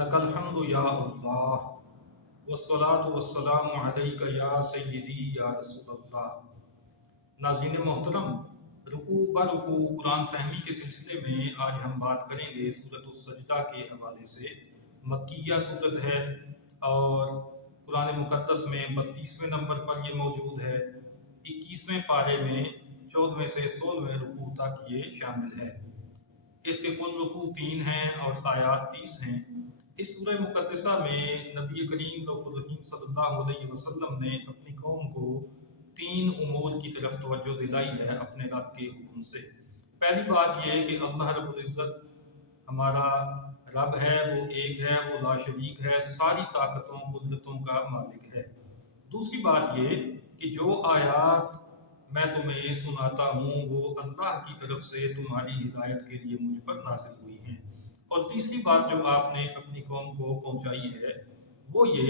Luck अलहम्दु या अल्लाह वस्सलातु वस्सलामु अलैका या सय्यदी या रसूल अल्लाह। नाज़रीन मोहतरम, रुकू बरुकू कुरान फहमी के सिलसिले में आज हम बात करेंगे सूरत सजदा के हवाले से। मक्किया सूरत है और कुरान मुक़द्दस में 32वें नंबर पर ये मौजूद है। 21वें पारे में 14वें से 16वें रुकू तक ये शामिल है। इसके कुल रुकू 3 हैं और आयात 30 हैं। इस सूरह मुक़द्दसा में नबी करीम सल्लल्लाहु अलैहि वसल्लम ने अपनी कौम को 3 उमूर की तरफ तवज्जो दिलाई है अपने रब के हुक्म से। पहली बात यह कि अल्लाह रब्बुल इज़्ज़त हमारा रब है, वो एक है, वो ला शरीक है, सारी ताकतों कुदरतों का मालिक है। दूसरी बात ये कि जो आयात मैं तुम्हें सुनाता हूँ वो अल्लाह की तरफ से तुम्हारी हिदायत के लिए मुझ पर नाज़िल हुई हैं। और तीसरी बात जो आपने अपनी कौम को पहुँचाई है वो ये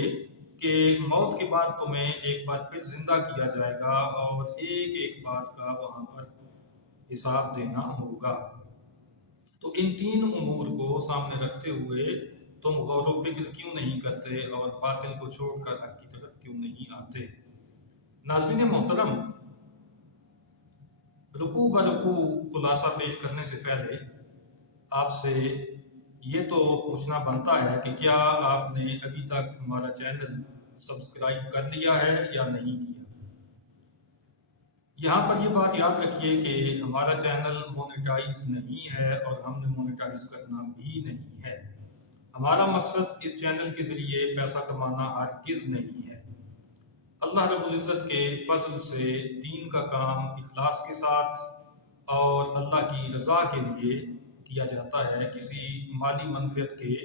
कि मौत के बाद तुम्हें एक बार फिर जिंदा किया जाएगा और एक एक बात का वहाँ पर हिसाब देना होगा। तो इन 3 उमूर को सामने रखते हुए तुम गौर व फिक्र क्यों नहीं करते और बातिल को छोड़कर हक की तरफ क्यों नहीं आते। नाज़रीन मोहतरम, रुकू बरुकू खुलासा पेश करने से पहले आपसे ये तो पूछना बनता है कि क्या आपने अभी तक हमारा चैनल सब्सक्राइब कर लिया है या नहीं किया। यहाँ पर ये बात याद रखिए कि हमारा चैनल मोनेटाइज नहीं है और हमने मोनेटाइज करना भी नहीं है। हमारा मकसद इस चैनल के ज़रिए पैसा कमाना हरगिज़ नहीं है। अल्लाह रब्बुल इज़्ज़त के फजल से दीन का काम इखलास के साथ और अल्लाह की रज़ा के लिए किया जाता है। किसी माली मनफ़ियत के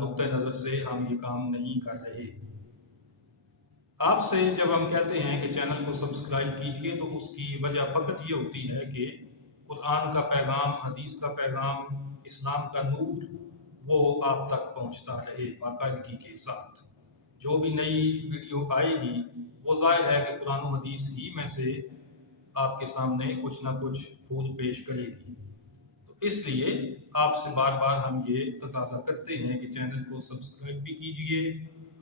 नुक्ते नज़र से हम ये काम नहीं कर रहे। आपसे जब हम कहते हैं कि चैनल को सब्सक्राइब कीजिए तो उसकी वजह फ़कत ये होती है कि कुरान का पैगाम, हदीस का पैगाम, इस्लाम का नूर वो आप तक पहुंचता रहे बाकायदगी के साथ। जो भी नई वीडियो आएगी वो ज़ाहिर है कि कुरान और हदीस ही में से आपके सामने कुछ ना कुछ फूल पेश करेगी। तो इसलिए आपसे बार बार हम ये तकाज़ा करते हैं कि चैनल को सब्सक्राइब भी कीजिए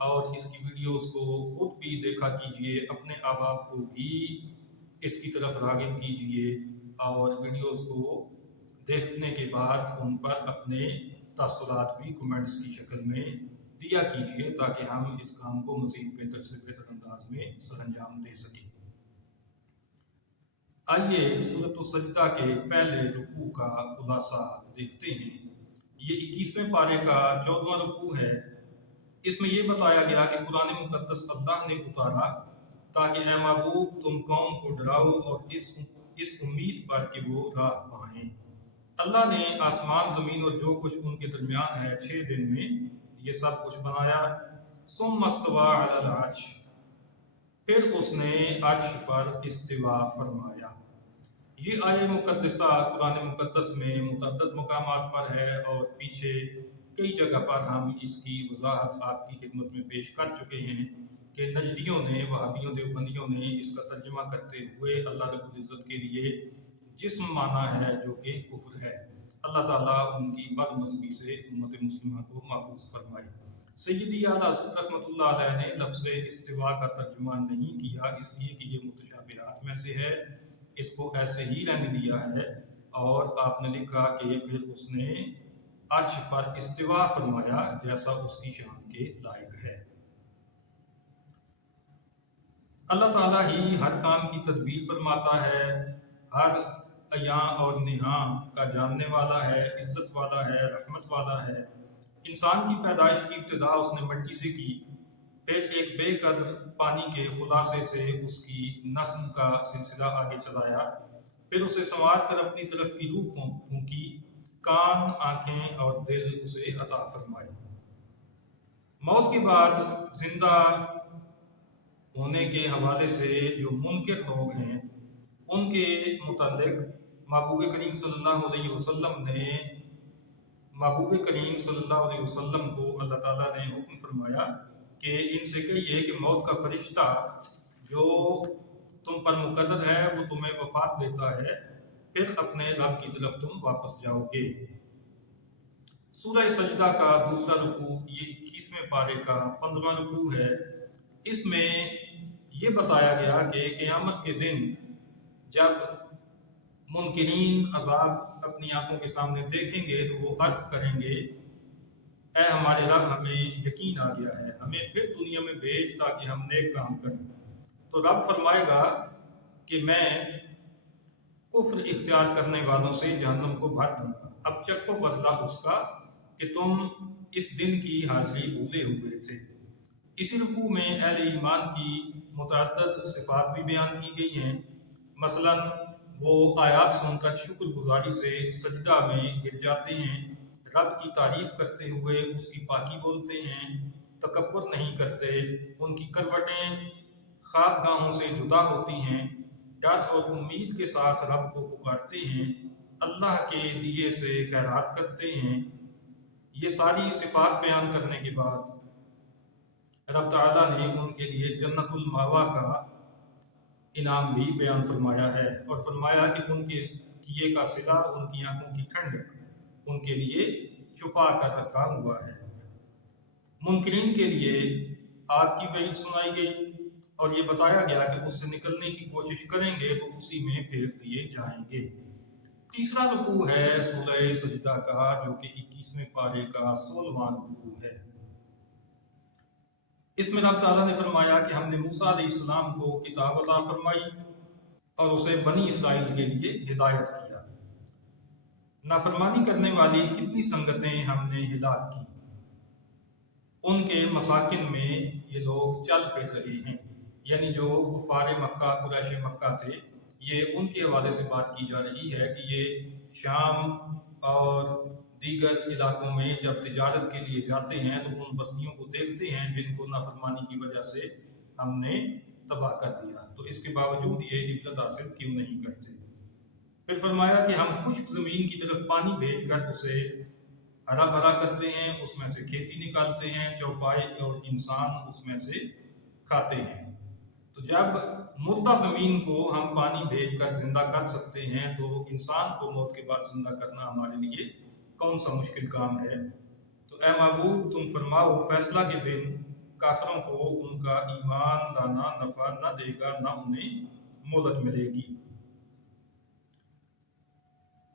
और इसकी वीडियोस को ख़ुद भी देखा कीजिए, अपने अहबाब को भी इसकी तरफ राग़िब कीजिए और वीडियोस को देखने के बाद उन पर अपने तअस्सुरात भी कमेंट्स की शक्ल में दिया कीजिए ताकि हम इस काम को मज़ीद बेहतर से बेहतर अंदाज में सरअंजाम दे सकें। आइए सूरत सजदा के पहले रुकू का खुलासा देखते हैं। ये 21वें पारे का 14वां रुकू है। इसमें यह बताया गया कि कुरान मुक़द्दस अल्लाह ने उतारा ताकि ऐ महबूब तुम कौम को डराओ और इस उम्मीद पर कि वो राह पाएं। अल्लाह ने आसमान ज़मीन और जो कुछ उनके दरमियान है 6 दिन में ये सब कुछ बनाया। सुम्मा इस्तवा अलल अर्श, फिर उसने अर्श पर इस्तिवा फरमाया। ये आय मुक़द्दसा कुरान मुक़द्दस में मुतअद्दिद मकामात पर है और पीछे कई जगह पर हम इसकी वजाहत आपकी खिदमत में पेश कर चुके हैं कि नजदियों ने, वहाबियों, देवबंदियों ने इसका तर्जुमा करते हुए अल्लाह रब्बुल इज़्ज़त के लिए जिस्म माना है जो कि कुफ्र है। अल्लाह ताला उनकी बदमज़हबी से उम्मत मुस्लिमा को महफूज फरमाए। सय्यदी आला हज़रत रहमतुल्लाह अलैह ने लफ्ज़ इस्तिवा का तर्जुमा नहीं किया इसलिए कि ये मुतशाबिहात में से है, इसको ऐसे ही रहने दिया है और आपने लिखा कि फिर उसने अर्श पर इस्तिवा फरमाया जैसा उसकी शान के लायक है। अल्लाह ताला ही हर काम की तदबीर फरमाता है, हर अयां और निहां का जानने वाला है, इज्जत वाला है, रहमत वाला है। इंसान की पैदाइश की इब्तिदा उसने मिट्टी से की, फिर एक बेकद्र पानी के खुलासे से उसकी नस्ल का सिलसिला आगे चलाया, फिर उसे संवार कर अपनी तरफ की रूह फूंकी, कान, आँखें और दिल उसे अता फरमाए। मौत के बाद जिंदा होने के हवाले से जो मुनकिर लोग हैं उनके मुतालिक महबूब करीम सल्लल्लाहु अलैहि वसल्लम ने महबूब करीम सल्लल्लाहु अलैहि वसल्लम को अल्लाह ताला ने हुक्म फरमाया कि इनसे कहिए कि मौत का फरिश्ता जो तुम पर मुकर्रर है वो तुम्हें वफात देता है, फिर अपने रब की तरफ तुम वापस जाओगे। سورہ سجدہ کا دوسرا رکوع یہ 21ویں پارے کا 15واں رکوع ہے۔ اس میں یہ بتایا گیا کہ قیامت کے دن جب منکرین عذاب اپنی آنکھوں کے سامنے دیکھیں گے تو وہ عرض کریں گے اے ہمارے رب ہمیں یقین آ گیا ہے، ہمیں پھر دنیا میں بھیج تاکہ ہم نیک کام کریں۔ تو رب فرمائے گا کہ میں کفر اختیار کرنے والوں سے جہنم کو بھر دوں گا، اب چکھو بدلہ اس کا کہ تم اس دن کی حاضری بھولے ہوئے تھے۔ اسی رکوع میں اہل ایمان کی متعدد صفات بھی بیان کی گئی ہیں، مثلا وہ آیات سن کر شکر گزاری سے سجدہ میں گر جاتے ہیں، رب کی تعریف کرتے ہوئے اس کی پاکی بولتے ہیں، تکبر نہیں کرتے، ان کی کروٹیں خواب گاہوں سے جدا ہوتی ہیں، ڈر اور امید کے ساتھ رب کو پکارتے ہیں، اللہ کے دیے سے خیرات کرتے ہیں۔ یہ ساری صفات بیان کرنے کے بعد رب تعالیٰ نے ان کے لیے جنت الماوا کا انعام بھی بیان فرمایا ہے، اور فرمایا کہ ان کے کیے کا صلہ، ان کی آنکھوں کی ٹھنڈک ان کے لیے چھپا کر رکھا ہوا ہے۔ منکرین کے لیے آگ کی وعید سنائی گئی اور یہ بتایا گیا کہ اس سے نکلنے کی کوشش کریں گے تو اسی میں پھیر دیے جائیں گے۔ تیسرا رکوع ہے سورہ سجدہ کا، جو کہ 21ویں پارے کا 16واں رکوع ہے۔ اس میں رب تعالیٰ نے فرمایا کہ ہم نے موسیٰ علیہ السلام کو کتاب عطا فرمائی اور اسے بنی اسرائیل کے لیے ہدایت کیا۔ نافرمانی کرنے والی کتنی سنگتیں ہم نے ہلاک کی، ان کے مساکن میں یہ لوگ چل پھر رہے ہیں، یعنی جو کفار مکہ قریش مکہ تھے، یہ ان کے حوالے سے بات کی جا رہی ہے کہ یہ شام اور دیگر علاقوں میں جب تجارت کے لیے جاتے ہیں تو ان بستیوں کو دیکھتے ہیں جن کو نافرمانی کی وجہ سے ہم نے تباہ کر دیا، تو اس کے باوجود یہ عبرت حاصل کیوں نہیں کرتے۔ پھر فرمایا کہ ہم خشک زمین کی طرف پانی بھیج کر اسے ہرا بھرا کرتے ہیں، اس میں سے کھیتی نکالتے ہیں، چوپائے اور انسان اس میں سے کھاتے ہیں۔ تو جب مردہ زمین کو ہم پانی بھیج کر زندہ کر سکتے ہیں تو انسان کو موت کے بعد زندہ کرنا ہمارے لیے کون سا مشکل کام ہے۔ تو اے معبود تم فرماؤ فیصلہ کے دن کافروں کو ان کا ایمان لانا نفع نہ دے گا، نہ انہیں مہلت ملے گی۔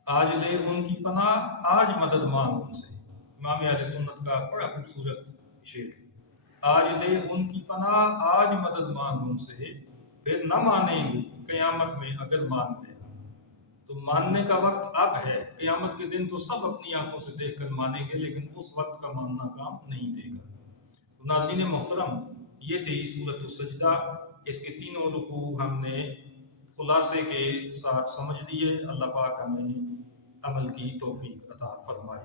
آج لے ان کی پناہ، آج مدد مانگ ان سے۔ امام اہل سنت کا بڑا خوبصورت شعر۔ آج لے ان کی پناہ، آج مدد مانگ ان سے، پھر نہ مانیں گے قیامت میں اگر مان گئے۔ تو ماننے کا وقت اب ہے، قیامت کے دن تو سب اپنی آنکھوں سے دیکھ کر مانیں گے، لیکن اس وقت کا ماننا کام نہیں دے گا۔ ناظرین محترم، یہ تھی سورۃ السجدہ۔ اس کے تینوں رکوع ہم نے خلاصے کے ساتھ سمجھ لیے۔ اللہ پاک ہمیں عمل کی توفیق عطا فرمائے۔